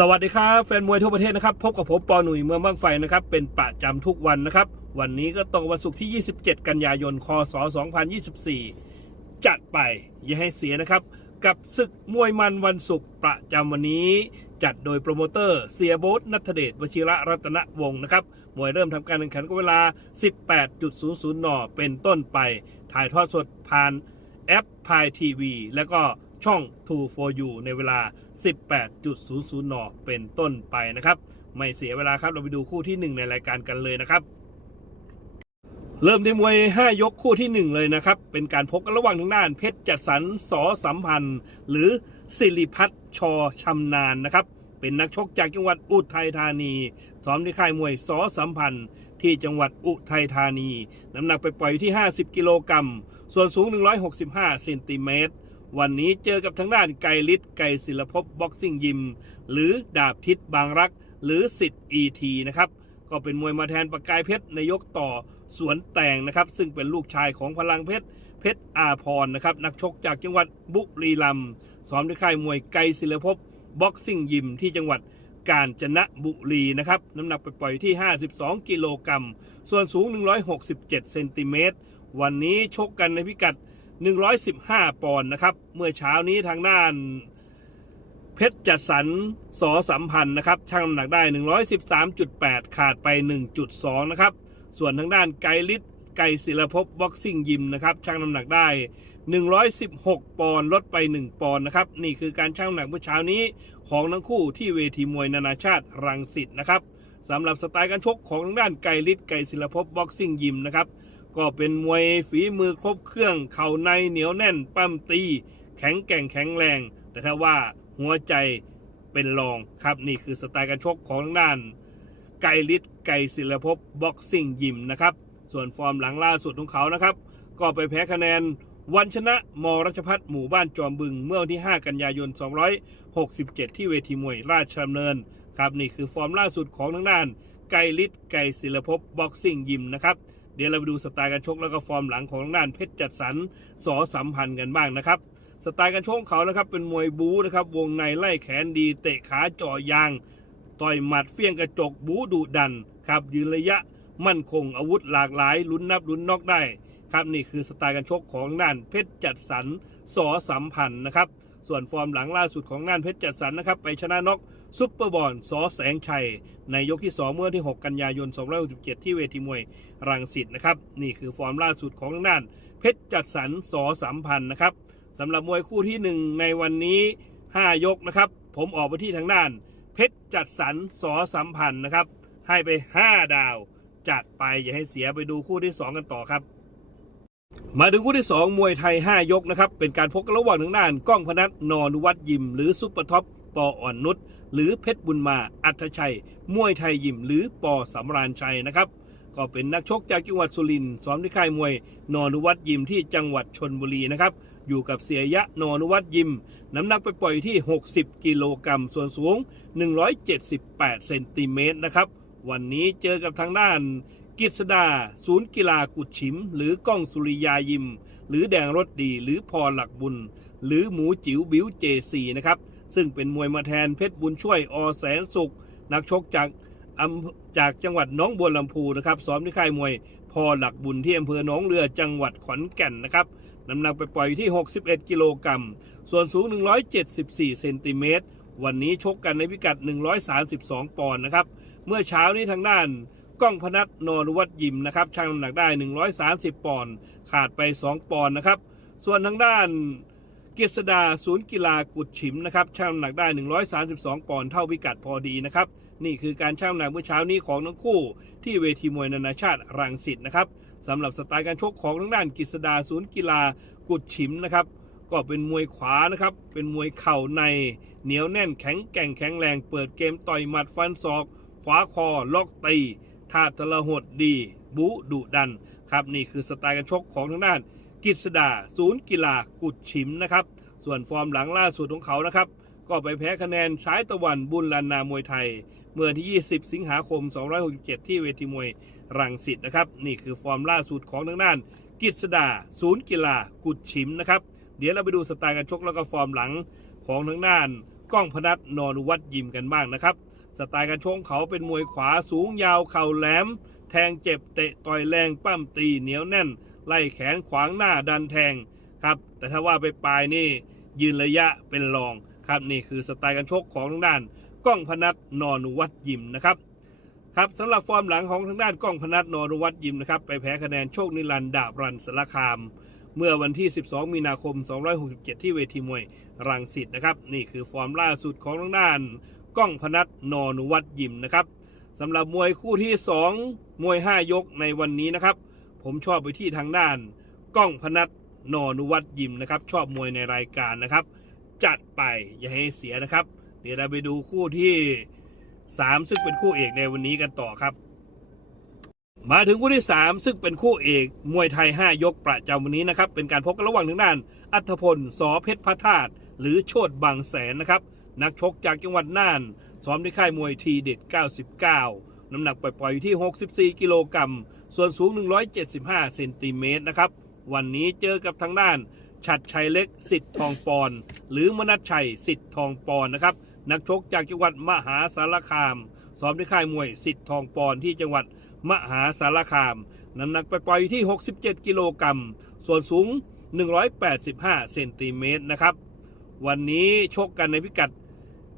สวัสดีครับแฟนมวยทั่วประเทศนะครับพบกับผมปอหนุ่ยเมืองบางไฟนะครับเป็นประจำทุกวันนะครับ วันนี้ก็ตรงวันศุกร์ที่ 27 กันยายน คศ 2024 จัดไปอย่าให้เสียนะครับ กับศึกมวยมันวันศุกร์ประจำวันนี้ จัดโดยโปรโมเตอร์เสียโบ๊ทนัทเดชวชิระรัตนวงศ์นะครับมวยเริ่มทำการแข่งขันก็เวลา 18.00 น เป็นต้นไป ถ่ายทอดสดผ่านแอปพายทีวีแล้วก็ ช่อง True for You ในเวลา 18.00 น เป็นต้นไปนะครับ ไม่เสียเวลาครับเราไปดูคู่ที่ 1 ในรายการกันเลยนะครับ เริ่มที่มวย 5 ยกคู่ที่ 1 เลยนะครับ เป็นการพบกันระหว่างทางด้านเพชรจัดสรรสอสัมพันธ์ หรือสิริพัฒน์ชอชำนาญนะครับ เป็นนักชกจากจังหวัดอุทัยธานีซ้อมที่ค่ายมวยสอสัมพันธ์ที่จังหวัดอุทัยธานี น้ำหนักไปปล่อยอยู่ที่ 50 กิโลกรัม ส่วนสูง 165 เซนติเมตร วันนี้เจอกับทางด้านไกลิศไกศิลภพบ็อกซิ่งยิม หรือดาบทิศบางรัก หรือสิทธิ์อีทีนะครับ ก็เป็นมวยมาแทนประกายเพชรในยกต่อสวนแตงนะครับ ซึ่งเป็นลูกชายของพลังเพชรเพชรอาพรนะครับ นักชกจากจังหวัดบุรีรัมย์ซ้อมที่ค่ายมวยไกศิลภพบ็อกซิ่งยิมที่จังหวัดกาญจนบุรีนะครับ น้ำหนักไปปล่อยที่ 52 กิโลกรัมส่วนสูง 167 เซนติเมตรวันนี้ชกกันในพิกัด 115 ปอนด์นะครับ เมื่อเช้านี้ทางด้านเพชรจัดสรรสอสัมพันธ์นะครับชั่งน้ำหนักได้ 113.8 ขาดไป 1.2 นะครับ ส่วนทางด้านไกลิศไกศิลภพบ็อกซิ่งยิมนะครับชั่งน้ำหนักได้ 116 ปอนด์ลดไป 1 ปอนด์นะครับ นี่คือการชั่งน้ำหนักเมื่อเช้านี้ของทั้งคู่ที่เวทีมวยนานาชาติรังสิตนะครับสำหรับสไตล์การชกของทางด้านไกลิศไกศิลภพบ็อกซิ่งยิมนะครับ ก็เป็นมวยฝีมือครบเครื่อง เข่าในเหนียวแน่นปั้มตี แข็งแกร่งแข็งแรง แต่ถ้าว่าหัวใจเป็นรองครับนี่คือสไตล์การชกของทางด้าน ไกรลิศไกรศิลภพบ็อกซิ่งยิมนะครับ ส่วนฟอร์มหลังล่าสุดของเขานะครับ ก็ไปแพ้คะแนนวันชนะมรัชพัฒน์หมู่บ้านจอมบึง เมื่อวันที่ 5 กันยายน 267 ที่เวทีมวยราชดำเนินครับนี่คือฟอร์มล่าสุดของทางด้าน ไกรลิศไกรศิลภพบ็อกซิ่งยิมนะครับ เดี๋ยวเราไปดูสไตล์การชกแล้วก็ฟอร์มหลังของทางด้านเพชรจัดสรรสอสัมพันธ์กันบ้างนะครับ สไตล์การชกเขานะครับเป็นมวยบู๊นะครับวงในไล่แขนดีเตะขาเจ่อยาง ต่อยหมัดเฟี้ยงกระจกบู๊ดุดันครับยืนระยะมั่นคงอาวุธหลากหลายลุ้นนับลุ้นนอกได้ครับนี่คือสไตล์การชกของด้านเพชรจัดสรรสอสัมพันธ์นะครับ ส่วนฟอร์มหลังล่าสุดของด้านเพชรจัดสรรนะครับไปชนะน็อกซุปเปอร์บอลสอแสงชัย ในยกที่ 2 เมื่อที่ 6 กันยายน 267 ที่เวทีมวยรังสิตนะครับ นี่คือฟอร์มล่าสุดของทางด้านเพชรจัดสรรสอสัมพันนะครับสำหรับมวยคู่ที่ 1 ในวันนี้ 5 ยกนะครับ ผมออกไปที่ทางด้าน เพชรจัดสรรสอสัมพันธ์นะครับ ให้ไป 5 ดาว จัดไปอย่าให้เสียไปดูคู่ที่ 2 กันต่อครับ มาถึงคู่ที่ 2 มวยไทย 5 ยกนะครับ เป็นการพบกันระหว่างทางด้านก้องพนัทนอนุวัฒน์ยิม หรือซุปเปอร์ท็อปปออ่อนนุชหรือเพชรบุญมาอัธชัย มวยไทยยิม หรือปอสำราญชัยนะครับ ก็เป็นนักชกจากจังหวัดสุรินทร์ซ้อมที่ค่ายมวย นอนุวัฒน์ยิมที่จังหวัดชนบุรีนะครับอยู่กับเสียยะนอนุวัฒน์ยิม น้ำหนักไปปล่อยที่ 60 กิโลกรัมส่วนสูง 178 เซนติเมตรนะครับ วันนี้เจอกับทางด้าน กิษดา ศูนย์กีฬากุดฉิม หรือก้องสุริยายิม หรือแดงรถดี หรือพอหลักบุญ หรือหมูจิ๋วบิวเจซีนะครับ ซึ่งเป็นมวยมาแทนเพชรบุญช่วยอแสนสุข นักชกจากอำจากจังหวัดน้องบัวลำพูนะครับซ้อมที่ค่ายมวย พอหลักบุญที่อำเภอหนองเรือจังหวัดขอนแก่นนะครับน้ำหนักไปปล่อยที่ 61 กิโลกรัม ส่วนสูง 174 เซนติเมตร วันนี้ชกกันในพิกัด 132 ปอนด์นะครับ เมื่อเช้านี้ทางด้าน ก้องพนัทนนวัฒน์ยิมนะครับชั่งน้ำหนักได้ 130 ปอนด์ขาดไป 2 ปอนด์นะครับ ส่วนทางด้านกฤษดาศูนย์กีฬากุดฉิมนะครับชั่งน้ำหนักได้ 132 ปอนด์เท่าพิกัดพอดีนะครับ นี่คือการชั่งน้ำหนักเมื่อเช้านี้ของทั้งคู่ที่เวทีมวยนานาชาติรังสิตนะครับสำหรับสไตล์การชกของทางด้านกฤษดาศูนย์กีฬากุดฉิมนะครับก็เป็นมวยขวานะครับ เป็นมวยเข่าในเหนียวแน่นแข็งแกร่งแข็งแรง เปิดเกมต่อยหมัดฟันศอก ขวาคอล็อกตี ท่าทรหดดีบูดุดันครับนี่คือสไตล์การชกของทางด้าน กิษดาศูนย์กีฬากุดฉิมนะครับ ส่วนฟอร์มหลังล่าสุดของเขานะครับ ก็ไปแพ้คะแนนชายตะวันบุญลันนามวยไทย เมื่อที่ 20 สิงหาคม 267 ที่เวทีมวยรังสิตนะครับ นี่คือฟอร์มล่าสุดของทางด้าน กิษดาศูนย์กีฬากุดฉิมนะครับเดี๋ยวเราไปดูสไตล์การชกแล้วก็ฟอร์มหลังของทางด้าน ก้องพนัทนอนุวัฒน์ยิมกันบ้างนะครับ สไตล์การชกเขาเป็นมวยขวาสูงยาวเข่าแหลม แทงเจ็บเตะต่อยแรงปั้มตีเหนียวแน่น ไล่แขนขวางหน้าดันแทงครับ แต่ถ้าว่าไปปลายนี่ยืนระยะเป็นรองครับนี่คือสไตล์การชกของทางด้านก้องพนัทนอนุวัฒน์ยิมนะครับครับสำหรับฟอร์มหลังของทางด้านก้องพนัทนอนุวัฒน์ยิมนะครับไปแพ้คะแนนโชคนิรันด์ดาบรันสารคาม เมื่อวันที่ 12 มีนาคม 267 ที่เวทีมวยรังสิตนะครับนี่คือฟอร์มล่าสุดของทางด้าน ก้องพนัทนอนุวัฒน์ยิมนะครับสำหรับมวยคู่ที่ 2 มวย 5 ยกในวันนี้นะครับ ผมชอบไปที่ทางด้านก้องพนัทนอนุวัฒน์ยิมนะครับ ชอบมวยในรายการนะครับ จัดไปอย่าให้เสียนะครับ เดี๋ยวเราไปดูคู่ที่ 3 ซึ่งเป็นคู่เอกในวันนี้กันต่อครับ มาถึงคู่ที่ 3 ซึ่งเป็นคู่เอก มวยไทย 5 ยกประจำวันนี้นะครับ เป็นการพบกันระหว่างทางด้าน อัธพลสอเพชรพระธาตุหรือโชดบางแสนนะครับ นักชกจากจังหวัดน่าน ซ้อมที่ค่ายมวยทีเด็ด 99 น้ำหนักปล่อยๆอยู่ที่ 64 กิโลกรัม ส่วนสูง 175 เซนติเมตรนะครับ วันนี้เจอกับทางด้านชัดชัยเล็กสิทธิ์ทองปอน หรือมนัชชัยสิทธิ์ทองปอนนะครับ นักชกจากจังหวัดมหาสารคาม ซ้อมที่ค่ายมวยสิทธิ์ทองปอนที่จังหวัดมหาสารคาม น้ำหนักปล่อยๆอยู่ที่ 67 กิโลกรัม ส่วนสูง 185 เซนติเมตรนะครับ วันนี้ชกกันในพิกัด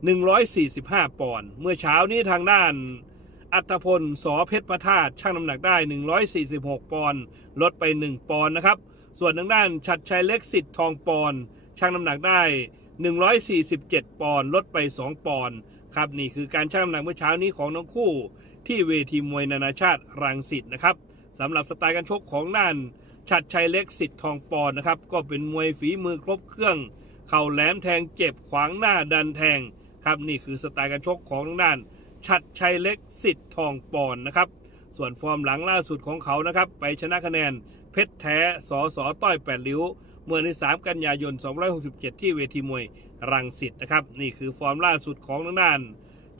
145 ปอนด์เมื่อเช้านี้ทางด้านอัตพลสอเพชรประทาตชั่งน้ำหนักได้ 146 ปอนด์ลดไป 1 ปอนด์นะครับ ส่วนทางด้านชัดชัยเล็กสิทธิ์ทองปอนด์ชั่งน้ำหนักได้ 147 ปอนด์ลดไป 2 ปอนด์ครับนี่คือการชั่งน้ำหนักเมื่อเช้านี้ของทั้งคู่ ที่เวทีมวยนานาชาติรังสิตนะครับสำหรับสไตล์การชกของด้านชัดชัยเล็กสิทธิ์ทองปอนนะครับก็เป็นมวยฝีมือครบเครื่อง เข่าแหลมแทงเจ็บขวางหน้าดันแทง ครับนี่คือสไตล์การชกของทางด้าน ชัดชัยเล็กสิทธิ์ทองปอนนะครับ ส่วนฟอร์มหลังล่าสุดของเขานะครับไปชนะคะแนนเพชรแท้สอสอต้อยแปดริ้ว เมื่อใน 3 กันยายน 267 ที่เวทีมวยรังสิตนะครับนี่คือฟอร์มล่าสุดของทางด้าน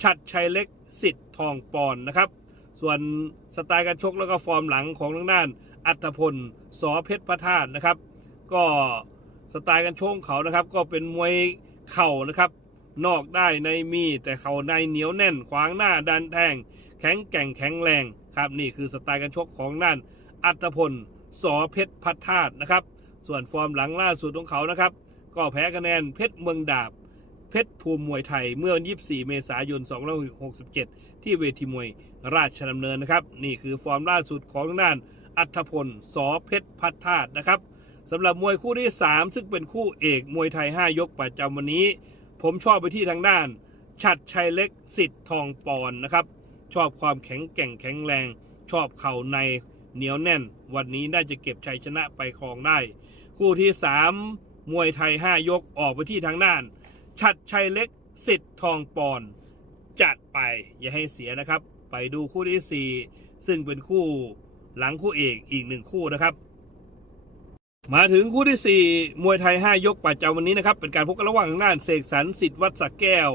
ชัดชัยเล็กสิทธิ์ทองปอนนะครับส่วนสไตล์การชกแล้วก็ฟอร์มหลังของทางด้าน อัตพลสอเพชรพระธาตุนะครับ ก็สไตล์การชกของเขานะครับ ก็เป็นมวยเข่านะครับ นอกได้ในมีแต่เข่าในเหนียวแน่นขวางหน้าดันแทงแข็งแกร่งแข็งแรงครับนี่คือสไตล์การชกของด้านอัตพลสอเพชรพัฒธาตุนะครับ ส่วนฟอร์มหลังล่าสุดของเขานะครับ ก็แพ้คะแนนเพชรเมืองดาบ เพชรภูมิมวยไทยเมื่อวัน24 เมษายน 2567 ที่เวทีมวยราชดำเนินนะครับ นี่คือฟอร์มล่าสุดของทางด้านอัธพลสอเพชรพัฒธาตุนะครับสำหรับมวยคู่ที่ 3 ซึ่งเป็นคู่เอกมวยไทย 5 ยกประจำวันนี้ ผมชอบไปที่ทางด้าน ชัดชัยเล็กสิทธิ์ทองปอนนะครับ ชอบความแข็งแกร่งแข็งแรง ชอบเข่าในเหนียวแน่น วันนี้น่าจะเก็บชัยชนะไปครองได้ คู่ที่ 3 มวยไทย 5 ยกออกไปที่ทางด้าน ชัดชัยเล็กสิทธิ์ทองปอนจัดไปอย่าให้เสียนะครับ ไปดูคู่ที่ 4 ซึ่งเป็นคู่หลังคู่เอกอีกหนึ่งคู่นะครับ มาถึงคู่ที่ 4 มวยไทย 5 ยกประจำวันนี้นะครับ เป็นการพบกันระหว่างทางด้านเสกสรรสิทธิ์วัดสักแก้ว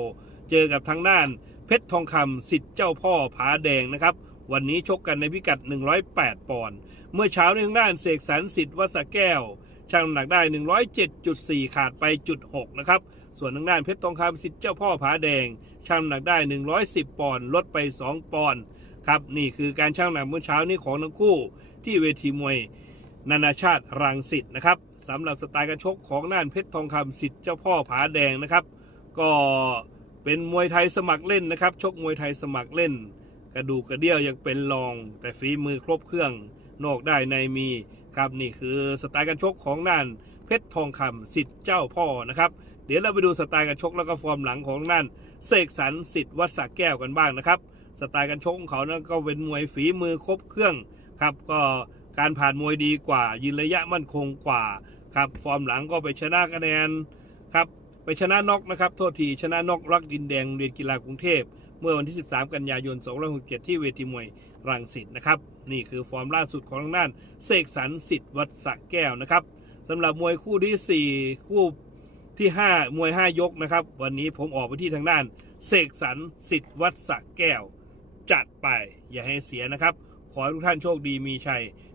เจอกับทางด้านเพชรทองคำสิทธิ์เจ้าพ่อผาแดงนะครับ วันนี้ชกกันในพิกัด 108 ปอนด์เมื่อเช้าในทางด้านเสกสรรสิทธิ์วัดสักแก้วชั่งน้ำหนักได้ 107.4 ขาดไปจุด6นะครับส่วนทางด้านเพชรทองคำสิทธิ์เจ้าพ่อผาแดงชั่งน้ำหนักได้ 110 ปอนด์ลดไป 2 ปอนด์ครับนี่คือการชั่งน้ำหนักเมื่อเช้านี้ของทั้งคู่ที่เวทีมวย นานาชาติรังสิตนะครับสำหรับสไตล์การชกของน่านเพชรทองคำสิทธิ์เจ้าพ่อผาแดงนะครับ ก็เป็นมวยไทยสมัครเล่นนะครับ ชกมวยไทยสมัครเล่น กระดูกกระเดี่ยวยังเป็นรอง แต่ฝีมือครบเครื่องนอกได้ในมีครับนี่คือสไตล์การชกของน่านเพชรทองคำสิทธิ์เจ้าพ่อนะครับ เดี๋ยวเราไปดูสไตล์การชกแล้วก็ฟอร์มหลังของน่านเสกสรรสิทธิ์วัดสระแก้วกันบ้างนะครับ สไตล์การชกของเขานั้นก็เป็นมวยฝีมือครบเครื่องครับก็ การผ่านมวยดีกว่า ยืนระยะมั่นคงกว่าครับฟอร์มหลังก็ไปชนะคะแนนครับไปชนะน็อกนะครับโทษทีชนะน็อกรักดินแดงเรียนกีฬากรุงเทพเมื่อวันที่ 13 กันยายน 2567 ที่เวทีมวยรังสิตนะครับ นี่คือฟอร์มล่าสุดของทางด้านเสกสรรสิทธิ์วัดสะแก้วนะครับสำหรับมวยคู่ทีสี่4 คู่ที่ 5 มวย 5 ยกนะครับ วันนี้ผมออกไปที่ทางด้านเสกสรรสิทธิ์วัดสะแก้ว จัดไปอย่าให้เสียนะครับ ขอให้ทุกท่านโชคดีมีชัย